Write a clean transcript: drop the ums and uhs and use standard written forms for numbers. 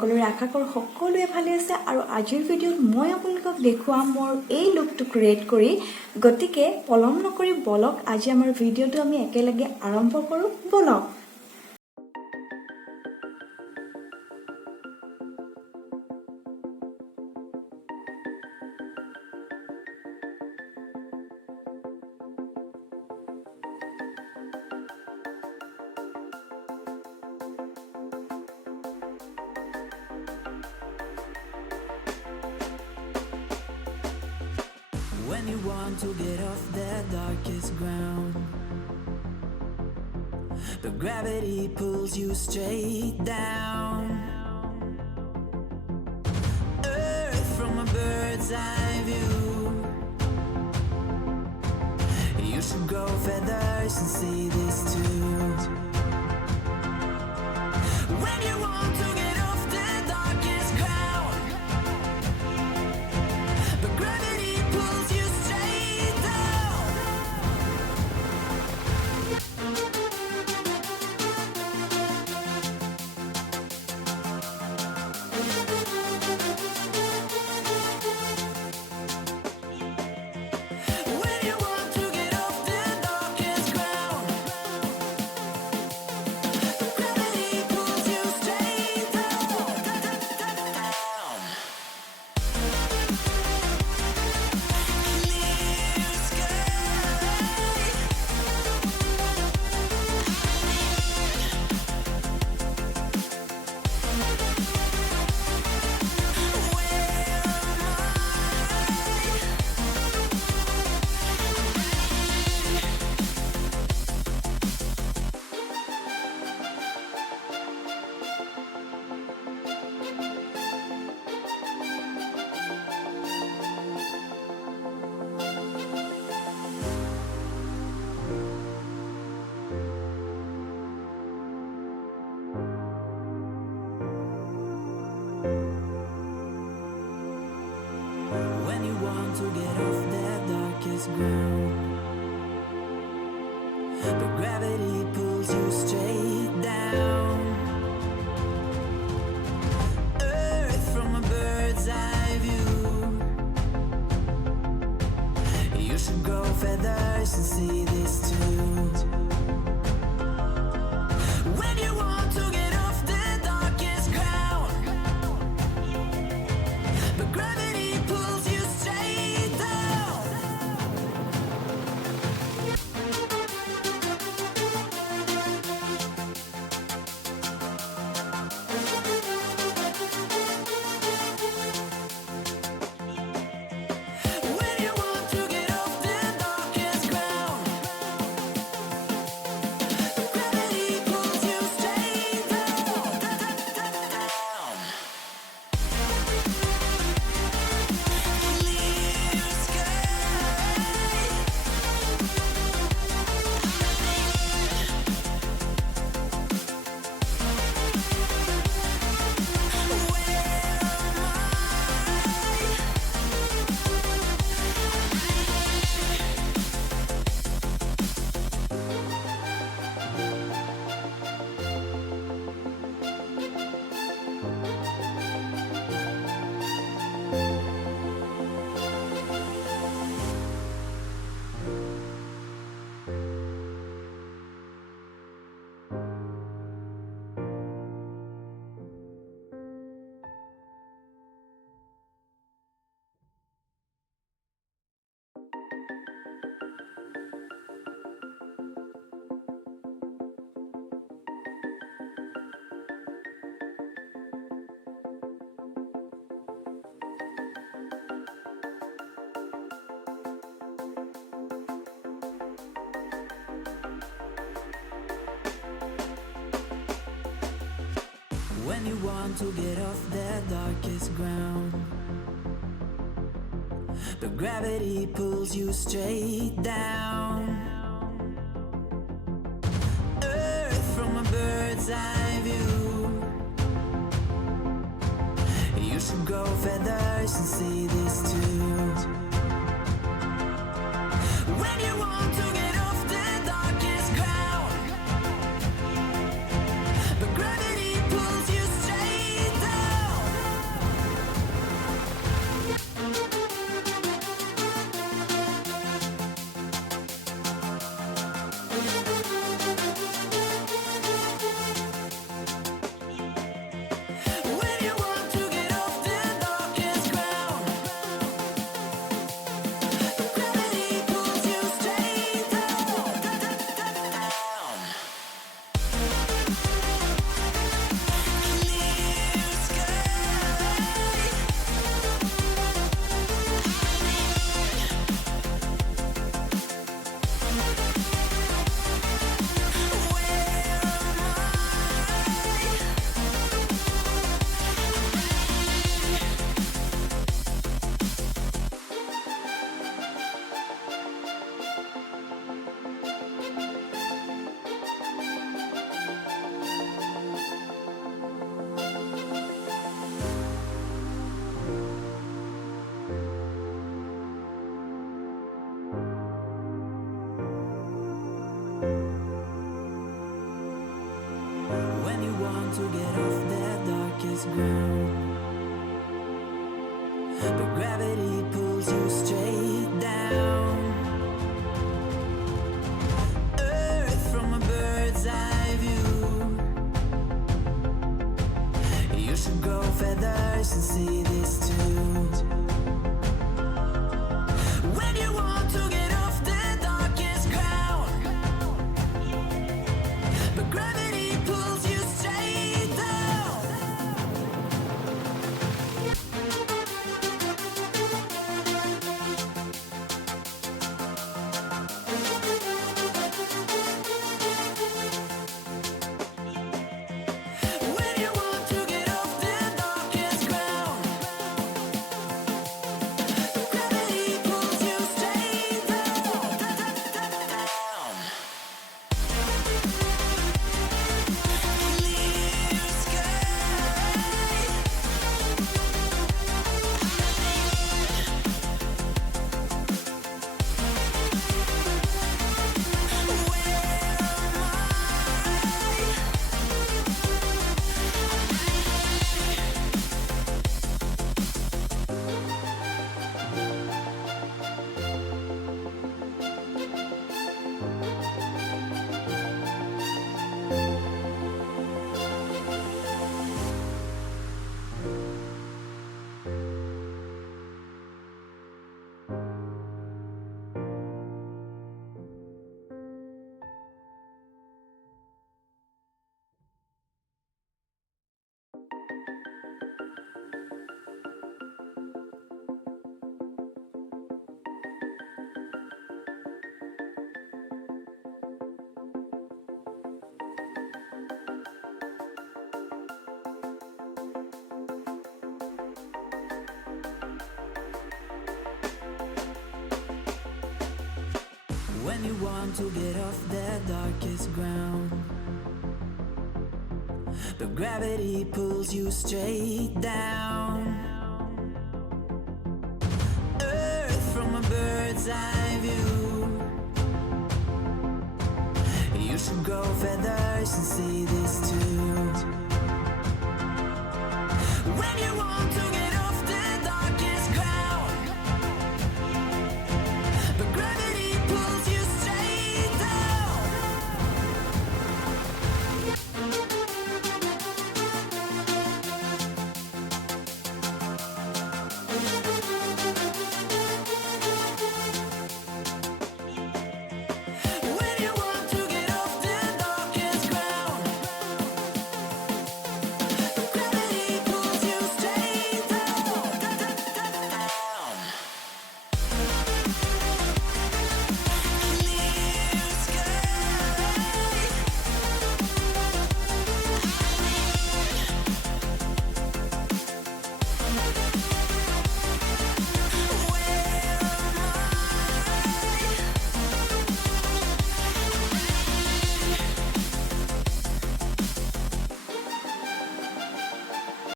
সকলোৰে আশা কৰোঁ সকলোৱে ভালে আছে আৰু আজিৰ ভিডিঅ'ত মই আপোনালোকক দেখুৱাম মোৰ এই লুকটো ক্ৰিয়েট কৰি গতিকে পলম নকৰি বলক আজি আমাৰ ভিডিঅ'টো আমি একেলগে আৰম্ভ কৰোঁ বলক When you want to get off the darkest ground, but gravity pulls you straight down. Earth from a bird's eye view. You should grow feathers and see this too. When you want to get off the darkest ground, but gravity pulls you straight down. When you want to get off the darkest ground, but gravity pulls you straight down. Clear sky. When you want to get off the darkest ground, but gravity pulls you straight down. Earth from a bird's eye view. You should grow feathers and see this too. When you want to get off the darkest ground, but gravity pulls you straight down. When you want to get off the darkest ground, but gravity pulls you straight down. Clear sky. When you want to get off the darkest ground, but gravity pulls you straight down. Earth from a bird's eye view. You should grow feathers and see this too. When you want to get off the darkest ground, but gravity pulls you straight down. feathers and see this too. When you want to get off the darkest ground, but gravity pulls you straight down. When you want to get off the darkest ground, gravity pulls you straight down. Clear sky. When you want to get off the darkest ground, but gravity pulls you straight down. Earth from a bird's eye view. You should grow feathers and see this too. When you want to get